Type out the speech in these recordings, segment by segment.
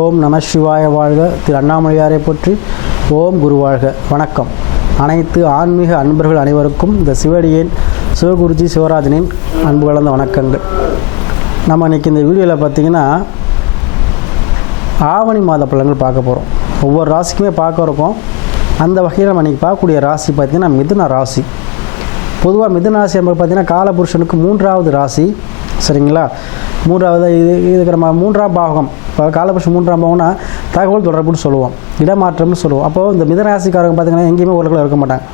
ஓம் நம சிவாய வாழ்க. திரு அண்ணாமலையாரை போற்றி ஓம் குரு வாழ்க. வணக்கம். அனைத்து ஆன்மீக அன்பர்கள் அனைவருக்கும் இந்த சிவடியின் சிவகுருஜி சிவராஜனின் அன்பு கலந்த வணக்கங்கள். நம்ம இன்னைக்கு இந்த வீடியோவில் பார்த்தீங்கன்னா ஆவணி மாத பலன்கள் பார்க்க போகிறோம் ஒவ்வொரு ராசிக்குமே பார்க்க இருக்கோம். அந்த வகையில் நம்ம இன்றைக்கி பார்க்கக்கூடிய ராசி பார்த்திங்கன்னா மிதுன ராசி. பொதுவாக மிதுன ராசி நம்ம பார்த்திங்கன்னா காலபுருஷனுக்கு மூன்றாவது ராசி. சரிங்களா? மூன்றாவது இது இதுக்கு நம்ம மூன்றாம் பாகம் இப்போ காலபட்சம் மூன்றாம் பாகம்னா தகவல் தொடர்புன்னு சொல்லுவோம். இடமாற்றம்னு சொல்லுவோம். அப்போது இந்த மிதராசிக்காரங்க பார்த்தீங்கன்னா எங்கேயுமே ஒரு இருக்க மாட்டாங்க.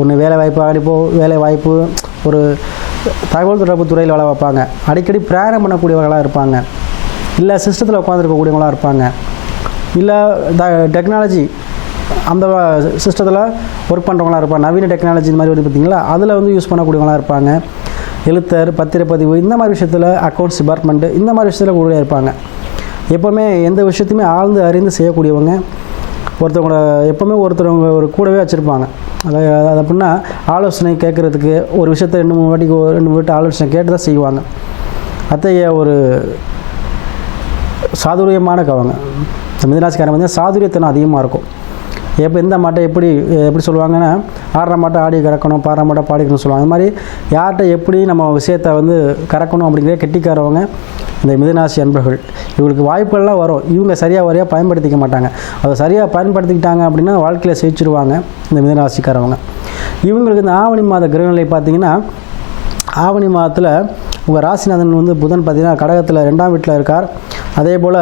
ஒன்று வேலை வாய்ப்பு அடிப்போ வேலை வாய்ப்பு ஒரு தகவல் தொடர்பு துறையில் வேலை வைப்பாங்க அடிக்கடி பிரயாணம் பண்ணக்கூடியவர்களாக இருப்பாங்க. இல்லை சிஸ்டத்தில் உட்காந்துருக்கக்கூடியவங்களாக இருப்பாங்க. இல்லை த டெக்னாலஜி அந்த சிஸ்டத்தில் ஒர்க் பண்ணுறவங்களா இருப்பாங்க. நவீன டெக்னாலஜி இந்த மாதிரி வந்து பார்த்தீங்களா அதில் வந்து யூஸ் பண்ணக்கூடியவங்களா இருப்பாங்க. எழுத்தர் பத்திரப்பதிவு இந்த மாதிரி விஷயத்தில் அக்கௌண்ட்ஸ் டிபார்ட்மெண்ட்டு இந்த மாதிரி விஷயத்தில் கூட இருப்பாங்க. எப்போவுமே எந்த விஷயத்தையுமே ஆழ்ந்து அறிந்து செய்யக்கூடியவங்க ஒருத்தவங்கள எப்போவுமே ஒருத்தவங்க ஒரு கூடவே வச்சுருப்பாங்க. அதாவது அது அப்படின்னா ஆலோசனை கேட்குறதுக்கு ஒரு விஷயத்தை ரெண்டு மூணு வாட்டிக்கு ஒரு ரெண்டு மூணு வாட்டி ஆலோசனை கேட்டு தான் செய்வாங்க. அத்தகைய ஒரு சாதுரியமான கவங்க. மிதராசிக்காரன் வந்து சாதுரியத்தனம் அதிகமாக இருக்கும். எப்போ இந்த மாட்டை எப்படி எப்படி சொல்லுவாங்கன்னா ஆடுற மாட்டை ஆடி கறக்கணும் பாடுற மாட்டை பாடிக்கணும்னு சொல்லுவாங்க. அது மாதிரி யார்கிட்ட எப்படி நம்ம விஷயத்தை வந்து கறக்கணும் அப்படிங்கிற கெட்டிக்காரவங்க இந்த மிதனாசி அன்பர்கள் இவங்களுக்கு வாய்ப்புகள்லாம் வரும். இவங்க சரியாக வரையாக பயன்படுத்திக்க மாட்டாங்க. அதை சரியாக பயன்படுத்திக்கிட்டாங்க அப்படின்னா வாழ்க்கையில் ஜெயிச்சிருவாங்க இந்த மிதனாசிக்காரவங்க இவங்களுக்கு இந்த ஆவணி மாத கிரகநிலை பார்த்தீங்கன்னா ஆவணி மாதத்தில் உங்கள் ராசிநாதன் வந்து புதன் பார்த்தீங்கன்னா கடகத்தில் ரெண்டாம் வீட்டில் இருக்கார். அதே போல்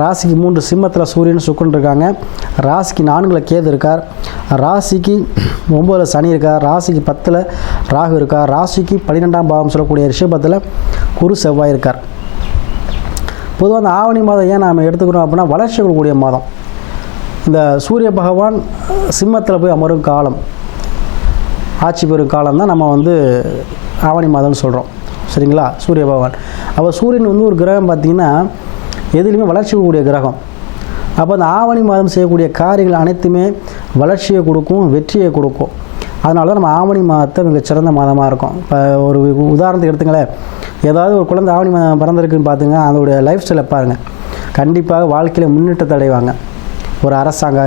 ராசிக்கு மூன்று சிம்மத்தில் சூரியன் சுக்கன் இருக்காங்க. ராசிக்கு நான்கில் கேது இருக்கார். ராசிக்கு ஒம்பதில் சனி இருக்கார். ராசிக்கு பத்தில் ராகு இருக்கார். ராசிக்கு பன்னிரெண்டாம் பாவம் சொல்லக்கூடிய ரிஷபத்தில் குரு செவ்வாய் இருக்கார். பொதுவாக அந்த ஆவணி மாதம் ஏன் நாம் எடுத்துக்கிறோம் அப்படின்னா வளர்ச்சி கூடிய மாதம். இந்த சூரிய பகவான் சிம்மத்தில் போய் அமரும் காலம். ஆட்சி பெறும் காலம் தான் நம்ம வந்து ஆவணி மாதம்னு சொல்கிறோம் சரிங்களா? சூரிய பகவான். அப்போ சூரியன் வந்து ஒரு கிரகம் பார்த்திங்கன்னா எதுலேயுமே வளர்ச்சி கொடுக்கக்கூடிய கிரகம். அப்போ அந்த ஆவணி மாதம் செய்யக்கூடிய காரியங்கள் அனைத்துமே வளர்ச்சியை கொடுக்கும் வெற்றியை கொடுக்கும். அதனால தான் நம்ம ஆவணி மாதத்தை மிக சிறந்த மாதமாக இருக்கும். இப்போ ஒரு உதாரணத்துக்கு எடுத்துங்களேன். ஏதாவது ஒரு குழந்தை ஆவணி மாதம் பிறந்திருக்குன்னு பார்த்துங்க அதோடைய லைஃப் ஸ்டைலை பாருங்கள் கண்டிப்பாக வாழ்க்கையில் முன்னேற்றத்தை அடைவாங்க. ஒரு அரசாங்க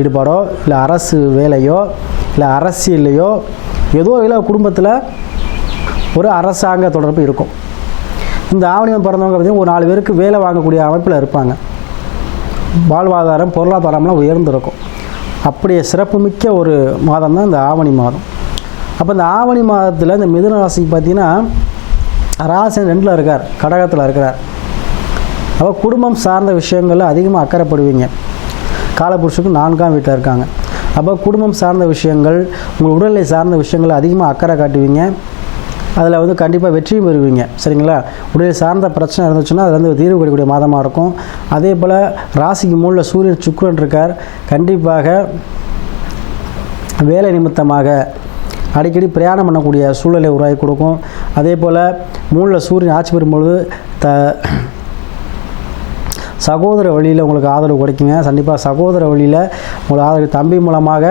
ஈடுபாடோ இல்லை அரசு வேலையோ இல்லை அரசியல்லையோ ஏதோ இல்லை குடும்பத்தில் ஒரு அரசாங்க தொடர்பு இருக்கும். இந்த ஆவணியம் பிறந்தவங்க ஒரு நாலு பேருக்கு வேலை வாங்கக்கூடிய அமைப்பில் இருப்பாங்க. வாழ்வாதாரம் பொருளாதாரம்லாம் உயர்ந்திருக்கும். அப்படியே சிறப்புமிக்க ஒரு மாதம் தான் இந்த ஆவணி மாதம். அப்போ இந்த ஆவணி மாதத்தில் இந்த மிதுன ராசிக்கு பார்த்தீங்கன்னா ராசன் ரெண்டில் இருக்கார் கடகத்தில் இருக்கிறார். அப்போ குடும்பம் சார்ந்த விஷயங்களில் அதிகமாக அக்கறைப்படுவீங்க காலபுருஷுக்கு நான்காம் வீட்டில் இருக்காங்க. அப்போ குடும்பம் சார்ந்த விஷயங்கள் உங்கள் உடல்நிலை சார்ந்த விஷயங்கள் அதிகமாக அக்கறை காட்டுவீங்க. அதில் வந்து கண்டிப்பாக வெற்றியும் பெறுவீங்க. சரிங்களா? உடல் சார்ந்த பிரச்சனை இருந்துச்சுன்னா அதில் வந்து தீர்வு கிடைக்கக்கூடிய மாதமாக இருக்கும். அதே போல் ராசிக்கு மூணில் சூரியன் சுக்கரன் இருக்கார். கண்டிப்பாக வேலை நிமித்தமாக அடிக்கடி பிரயாணம் பண்ணக்கூடிய சூழலை உருவாக்கி கொடுக்கும். அதே போல் மூணில் சூரியன் ஆட்சி பெறும்பொழுது த சகோதர வழியில் உங்களுக்கு ஆதரவு கிடைக்குங்க. கண்டிப்பாக சகோதர வழியில் உங்களுக்கு ஆதரவு தம்பி மூலமாக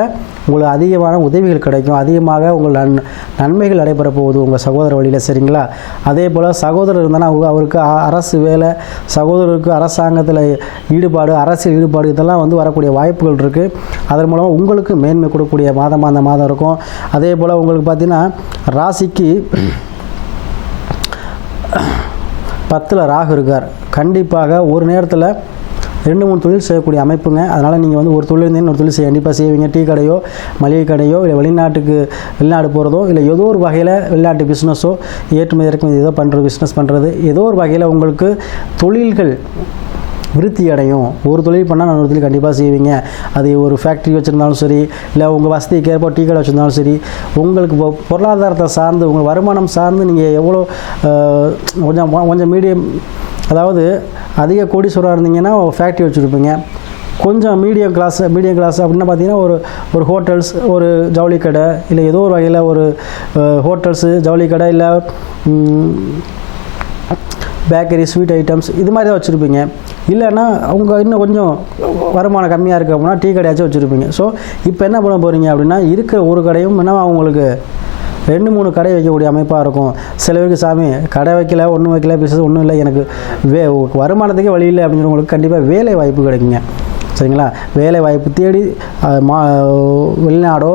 உங்களுக்கு அதிகமான உதவிகள் கிடைக்கும். அதிகமாக உங்கள் நன் நன்மைகள் நடைபெற போகுது உங்கள் சகோதர வழியில் சரிங்களா? அதே போல் சகோதரர் இருந்தாலும் அவங்க அவருக்கு அ- அரசு வேலை சகோதரருக்கு அரசாங்கத்தில் ஈடுபாடு அரசியல் ஈடுபாடு இதெல்லாம் வந்து வரக்கூடிய வாய்ப்புகள் இருக்குது அதன் மூலமாக உங்களுக்கு மேன்மை கொடுக்கக்கூடிய மாதமாக அந்த மாதம் இருக்கும். அதே போல் உங்களுக்கு பார்த்தீங்கன்னா ராசிக்கு பத்தில் ராகு இருக்கார். கண்டிப்பாக ஒரு நேரத்தில் ரெண்டு மூணு தொழில் செய்யக்கூடிய அமைப்புங்க. அதனால் நீங்கள் வந்து ஒரு தொழில் இருந்தீங்கன்னு ஒரு தொழில் செய்ய கண்டிப்பாக செய்வீங்க. டீ கடையோ மளிகை கடையோ இல்லை வெளிநாட்டுக்கு வெளிநாடு போகிறதோ இல்லை ஏதோ ஒரு வகையில் வெளிநாட்டு பிஸ்னஸோ ஏற்றுமதி இறக்குமதி ஏதோ பண்ணுறது பிஸ்னஸ் பண்ணுறது ஏதோ ஒரு வகையில் உங்களுக்கு தொழில்கள் விருத்தி அடையும் ஒரு தொழில் பண்ணால் நான் ஒரு தொழில் கண்டிப்பாக செய்வீங்க. அது ஒரு ஃபேக்ட்ரி வச்சுருந்தாலும் சரி இல்லை உங்கள் வசதிக்கு ஏற்ப டீ கடை வச்சுருந்தாலும் சரி உங்களுக்கு பொருளாதாரத்தை சார்ந்து உங்கள் வருமானம் சார்ந்து நீங்கள் எவ்வளோ கொஞ்சம் கொஞ்சம் மீடியம் அதாவது அதிக கோடீஸ்வரராக இருந்தீங்கன்னா ஃபேக்ட்ரி வச்சுருப்பீங்க. கொஞ்சம் மீடியம் கிளாஸ் மீடியம் கிளாஸ் அப்படின்னா பார்த்தீங்கன்னா ஒரு ஒரு ஹோட்டல்ஸ் ஒரு ஜவுளி கடை இல்லை ஏதோ ஒரு வகையில் ஒரு ஹோட்டல்ஸு ஜவுளி கடை இல்லை பேக்கரி ஸ்வீட் ஐட்டம்ஸ் இது மாதிரி தான் வச்சுருப்பீங்க. இல்லைன்னா அவங்க இன்னும் கொஞ்சம் வருமானம் கம்மியாக இருக்குது அப்படின்னா டீ கடையாச்சும் வச்சுருப்பீங்க. ஸோ இப்போ என்ன பண்ண போகிறீங்க அப்படின்னா இருக்கிற ஒரு கடையும் என்ன உங்களுக்கு ரெண்டு மூணு கடை வைக்கக்கூடிய அமைப்பாக இருக்கும். சில பேருக்கு சாமி கடை வைக்கல ஒன்றும் வைக்கல பிசினஸ் ஒன்றும் இல்லை. எனக்கு வே வருமானத்துக்கே வழி இல்லை அப்படிங்கிறவங்களுக்கு கண்டிப்பாக வேலை வாய்ப்பு கிடைக்குங்க. சரிங்களா? வேலை வாய்ப்பு தேடி மா வெளிநாடோ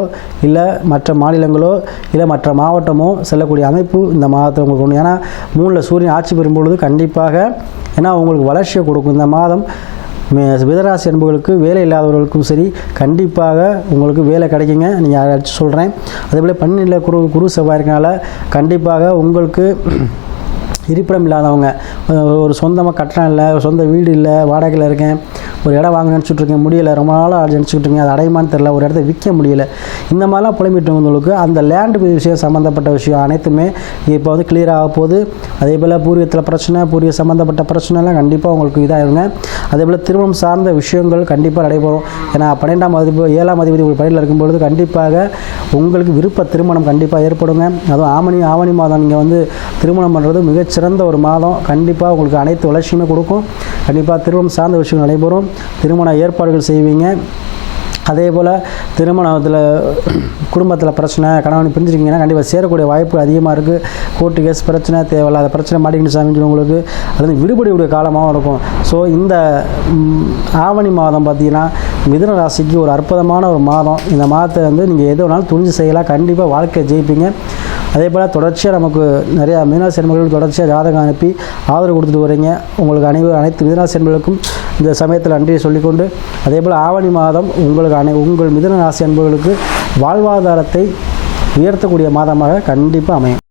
இல்லை மற்ற மாநிலங்களோ இல்லை மற்ற மாவட்டமோ செல்லக்கூடிய அமைப்பு இந்த மாதத்தில் உங்களுக்கு ஒன்று ஏன்னா மூணில் சூரியன் ஆட்சி பெறும் பொழுது கண்டிப்பாக ஏன்னா உங்களுக்கு வளர்ச்சியை கொடுக்கும் இந்த மாதம். மிதராசி அன்புகளுக்கு வேலை இல்லாதவர்களுக்கும் சரி கண்டிப்பாக உங்களுக்கு வேலை கிடைக்குங்க. நீங்கள் யாராச்சும் சொல்கிறேன் அதேபோல் பன்னியில் குரு குரு செவ்வாய் இருக்கனால கண்டிப்பாக உங்களுக்கு இருப்பிடம் இல்லாதவங்க. ஒரு சொந்தமாக கட்டணம் இல்லை ஒரு சொந்த வீடு இல்லை வாடகையில் இருக்கேன். ஒரு இடம் வாங்க நினச்சிட்ருக்கேன் முடியல. ரொம்ப நாளாக நினச்சிக்கிட்டு இருக்கேன். அது அடையுமான்னு தெரில ஒரு இடத்த விற்க முடியல. இந்த மாதிரிலாம் புலம்பிட்டவங்களுக்கு அந்த லேண்டு விஷயம் சம்மந்தப்பட்ட விஷயம் அனைத்துமே இப்போ வந்து கிளியர் ஆக போகுது. அதே போல் பூர்வீகத்தில் பிரச்சனை பூர்வீக சம்மந்தப்பட்ட பிரச்சனைலாம் கண்டிப்பாக உங்களுக்கு இதாகிருங்க அதே போல் திருமணம் சார்ந்த விஷயங்கள் கண்டிப்பாக நடைபெறும். ஏன்னா பன்னெண்டாம் அதிபதி ஏழாம் அதிபதி ஒரு பணியில் இருக்கும்பொழுது கண்டிப்பாக உங்களுக்கு விருப்ப திருமணம் கண்டிப்பாக ஏற்படுங்க. அதுவும் ஆவணி ஆவணி மாதம் நீங்கள் வந்து திருமணம் பண்ணுறது மிகச்சிறந்த ஒரு மாதம். கண்டிப்பாக உங்களுக்கு அனைத்து வளர்ச்சியுமே கொடுக்கும். கண்டிப்பாக திருமணம் சார்ந்த விஷயங்கள் நடைபெறும். திருமண ஏற்பாடுகள் செய்வீங்க. அதே போல் திருமணத்தில் குடும்பத்தில் பிரச்சனை கணவன் பிரிஞ்சிருக்கீங்கன்னா கண்டிப்பாக சேரக்கூடிய வாய்ப்பு அதிகமாக இருக்குது கோர்ட்டு கேஸ் பிரச்சனை தேவையில்லாத பிரச்சனை மாட்டிக்கிட்டு சாமிச்சு உங்களுக்கு அது வந்து விடுபடக்கூடிய காலமாகவும் இருக்கும். ஸோ இந்த ஆவணி மாதம் பார்த்தீங்கன்னா மிதுன ராசிக்கு ஒரு அற்புதமான ஒரு மாதம். இந்த மாதத்தை வந்து நீங்கள் எது வேணாலும் துணிஞ்சு செய்யலாம். கண்டிப்பாக வாழ்க்கையை ஜெயிப்பீங்க. அதே போல் தொடர்ச்சியாக நமக்கு நிறையா மீனராசி என்பவர்கள் தொடர்ச்சியாக ஜாதகம் அனுப்பி ஆதரவு கொடுத்துட்டு வரீங்க உங்களுக்கு அனைவரும் அனைத்து மீனராசி என்பவர்களுக்கும் இந்த சமயத்தில் நன்றியை சொல்லிக்கொண்டு அதே போல் ஆவணி மாதம் உங்களுக்கு அனை உங்கள் மிதன ராசி என்பவர்களுக்கு வாழ்வாதாரத்தை உயர்த்தக்கூடிய மாதமாக கண்டிப்பாக அமையும்.